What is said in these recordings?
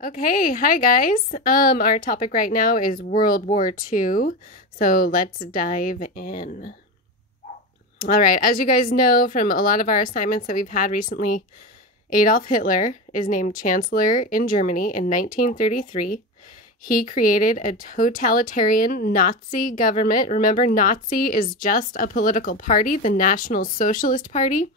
Okay, hi guys. Our topic right now is World War II. So let's dive in. All right, as you guys know from a lot of our assignments that we've had recently, Adolf Hitler is named Chancellor in Germany in 1933. He created a totalitarian Nazi government. Remember, Nazi is just a political party, the National Socialist Party.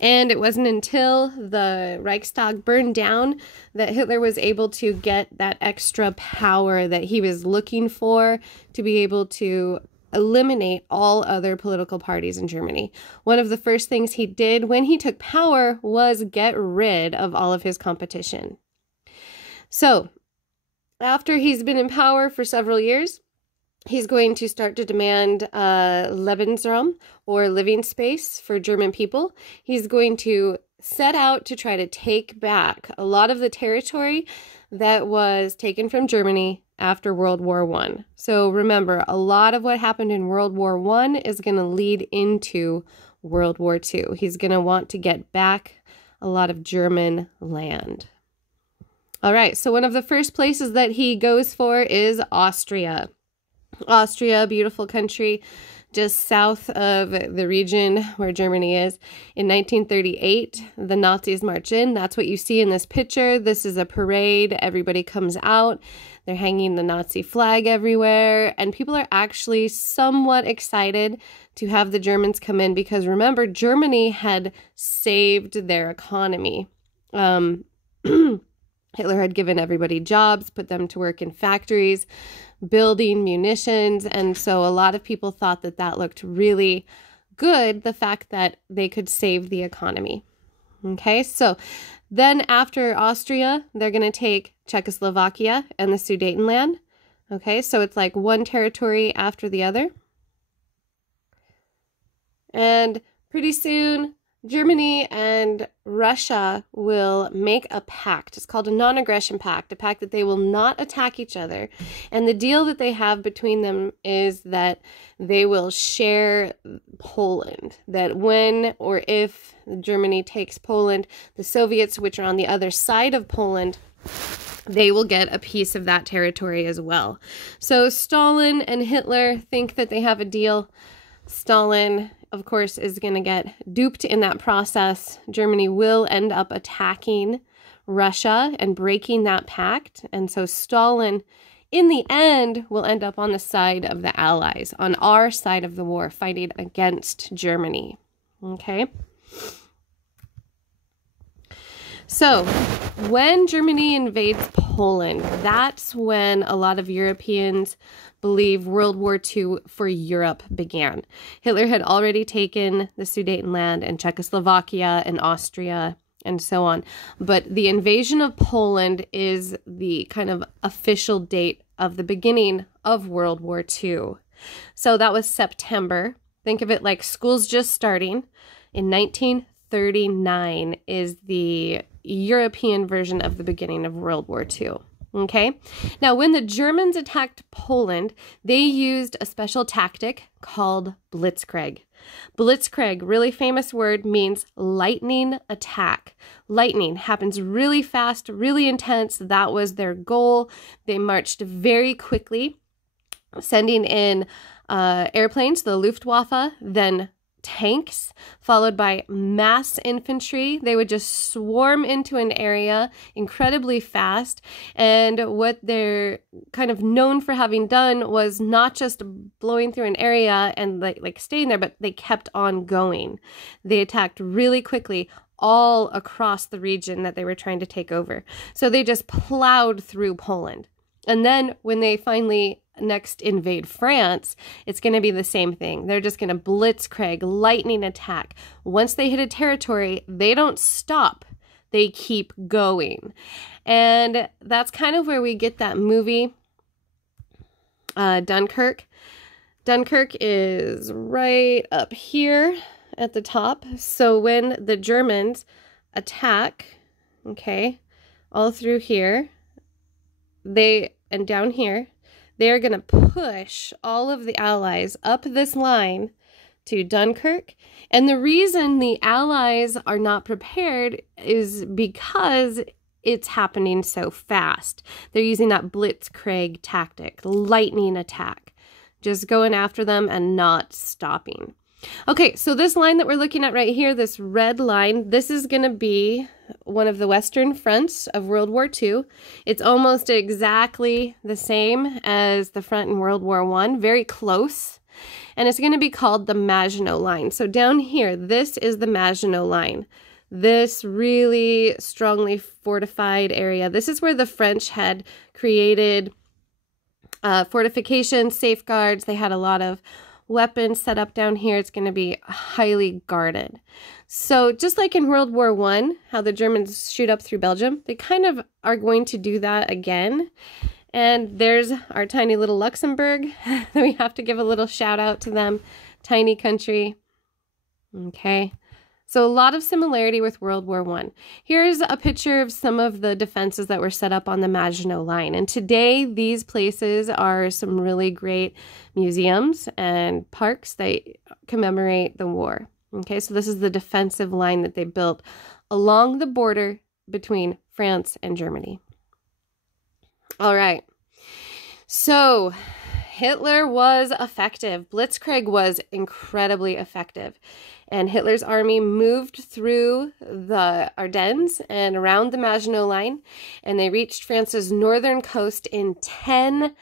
And it wasn't until the Reichstag burned down that Hitler was able to get that extra power that he was looking for to be able to eliminate all other political parties in Germany. One of the first things he did when he took power was get rid of all of his competition. So, after he's been in power for several years, he's going to start to demand Lebensraum, or living space for German people. He's going to set out to try to take back a lot of the territory that was taken from Germany after World War I. So remember, a lot of what happened in World War I is going to lead into World War II. He's going to want to get back a lot of German land. All right, so one of the first places that he goes for is Austria. Austria, beautiful country, just south of the region where Germany is. In 1938, the Nazis march in. That's what you see in this picture. This is a parade. Everybody comes out. They're hanging the Nazi flag everywhere. And people are actually somewhat excited to have the Germans come in because remember, Germany had saved their economy. Hitler had given everybody jobs, put them to work in factories, building munitions, and so a lot of people thought that that looked really good, the fact that they could save the economy. Okay, so then after Austria, they're going to take Czechoslovakia and the Sudetenland. Okay, so it's like one territory after the other. And pretty soon, Germany and Russia will make a pact. It's called a non-aggression pact, a pact that they will not attack each other. And the deal that they have between them is that they will share Poland, that when or if Germany takes Poland, the Soviets, which are on the other side of Poland, they will get a piece of that territory as well. So Stalin and Hitler think that they have a deal. Stalin, of course, is going to get duped in that process. Germany will end up attacking Russia and breaking that pact. And so Stalin, in the end, will end up on the side of the Allies, on our side of the war, fighting against Germany. Okay? So, when Germany invades Poland, that's when a lot of Europeans believe World War II for Europe began. Hitler had already taken the Sudetenland and Czechoslovakia and Austria and so on. But the invasion of Poland is the kind of official date of the beginning of World War II. So that was September. Think of it like school's just starting. In 1939 is the European version of the beginning of World War II. Okay? Now, when the Germans attacked Poland, they used a special tactic called Blitzkrieg. Blitzkrieg, really famous word, means lightning attack. Lightning happens really fast, really intense. That was their goal. They marched very quickly, sending in airplanes, the Luftwaffe, then tanks, followed by mass infantry. They would just swarm into an area incredibly fast. And what they're kind of known for having done was not just blowing through an area and like staying there, but they kept on going. They attacked really quickly all across the region that they were trying to take over. So they just plowed through Poland. And then when they finally next invade France, it's going to be the same thing. They're just going to blitzkrieg, lightning attack. Once they hit a territory, they don't stop. They keep going. And that's kind of where we get that movie, Dunkirk. Dunkirk is right up here at the top. So when the Germans attack, okay, all through here, and down here, they're going to push all of the Allies up this line to Dunkirk. And the reason the Allies are not prepared is because it's happening so fast. They're using that blitzkrieg tactic, lightning attack, just going after them and not stopping. Okay, so this line that we're looking at right here, this red line, this is going to be one of the western fronts of World War II. It's almost exactly the same as the front in World War I, very close. And it's going to be called the Maginot Line. So down here, this is the Maginot Line. This really strongly fortified area. This is where the French had created fortifications, safeguards. They had a lot of weapons set up down here. It's going to be highly guarded. So just like in World War I, how the Germans shoot up through Belgium, they kind of are going to do that again. And there's our tiny little Luxembourg. We have to give a little shout out to them. Tiny country. Okay. So a lot of similarity with World War I. Here's a picture of some of the defenses that were set up on the Maginot Line. And today, these places are some really great museums and parks that commemorate the war. Okay, so this is the defensive line that they built along the border between France and Germany. All right. So Hitler was effective. Blitzkrieg was incredibly effective. And Hitler's army moved through the Ardennes and around the Maginot Line, and they reached France's northern coast in 10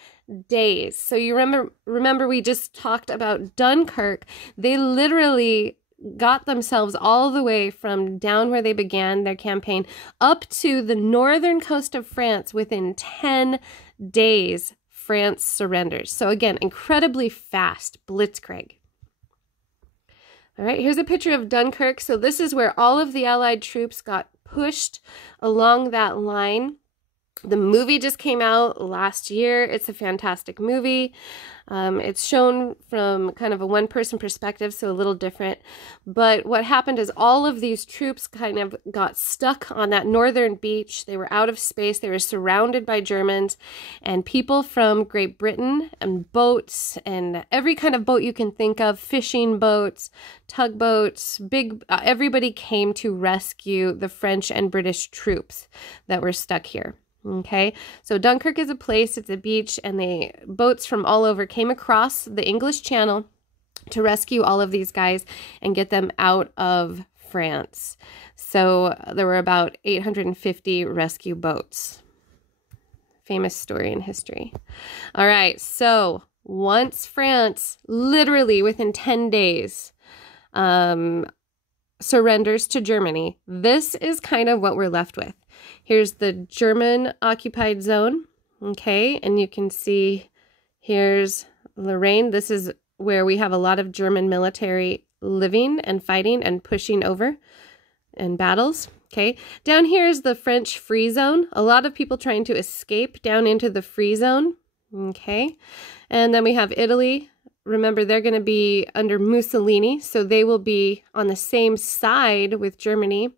days. So you remember we just talked about Dunkirk. They literally got themselves all the way from down where they began their campaign up to the northern coast of France within 10 days. France surrenders. So again, incredibly fast blitzkrieg. All right, here's a picture of Dunkirk. So this is where all of the Allied troops got pushed along that line. The movie just came out last year. It's a fantastic movie. It's shown from kind of a one-person perspective, so a little different. But what happened is all of these troops kind of got stuck on that northern beach. They were out of space. They were surrounded by Germans, and people from Great Britain and boats and every kind of boat you can think of, fishing boats, tugboats, everybody came to rescue the French and British troops that were stuck here. Okay, so Dunkirk is a place, it's a beach, and the boats from all over came across the English Channel to rescue all of these guys and get them out of France. So there were about 850 rescue boats. Famous story in history. All right, so once France, literally within 10 days, surrenders to Germany, this is kind of what we're left with. Here's the German occupied zone, okay, and you can see here's Lorraine. This is where we have a lot of German military living and fighting and pushing over in battles, okay. Down here is the French free zone. A lot of people trying to escape down into the free zone, okay. And then we have Italy. Remember, they're going to be under Mussolini, so they will be on the same side with Germany.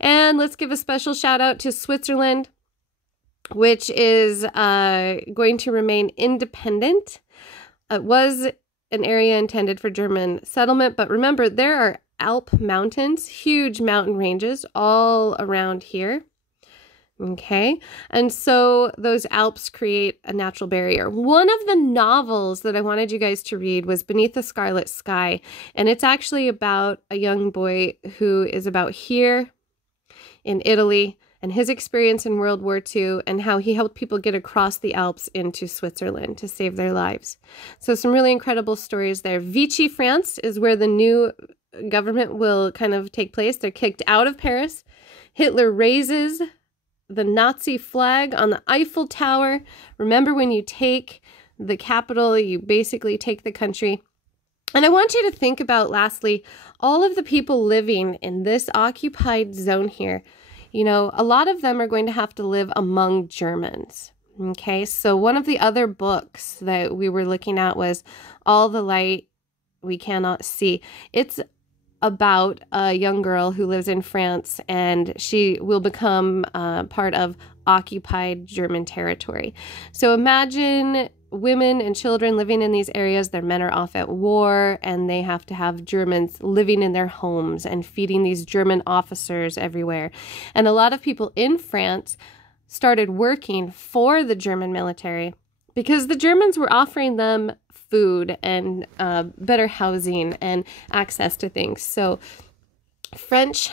And let's give a special shout out to Switzerland, which is going to remain independent. It was an area intended for German settlement, but remember, there are Alp mountains, huge mountain ranges all around here. Okay, and so those Alps create a natural barrier. One of the novels that I wanted you guys to read was Beneath the Scarlet Sky, and it's actually about a young boy who is about here in Italy and his experience in World War II and how he helped people get across the Alps into Switzerland to save their lives. So some really incredible stories there. Vichy France is where the new government will kind of take place. They're kicked out of Paris. Hitler raises the Nazi flag on the Eiffel Tower. Remember, when you take the capital, you basically take the country. And I want you to think about, lastly, all of the people living in this occupied zone here. You know, a lot of them are going to have to live among Germans. Okay, so one of the other books that we were looking at was All the Light We Cannot See. It's about a young girl who lives in France, and she will become part of occupied German territory. So imagine women and children living in these areas. Their men are off at war, and they have to have Germans living in their homes and feeding these German officers everywhere. And a lot of people in France started working for the German military because the Germans were offering them food and better housing and access to things. So French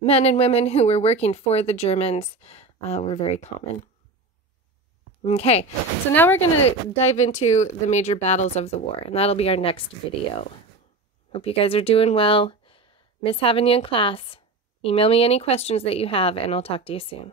men and women who were working for the Germans were very common. Okay, so now we're going to dive into the major battles of the war, and that'll be our next video. Hope you guys are doing well. Miss having you in class. Email me any questions that you have, and I'll talk to you soon.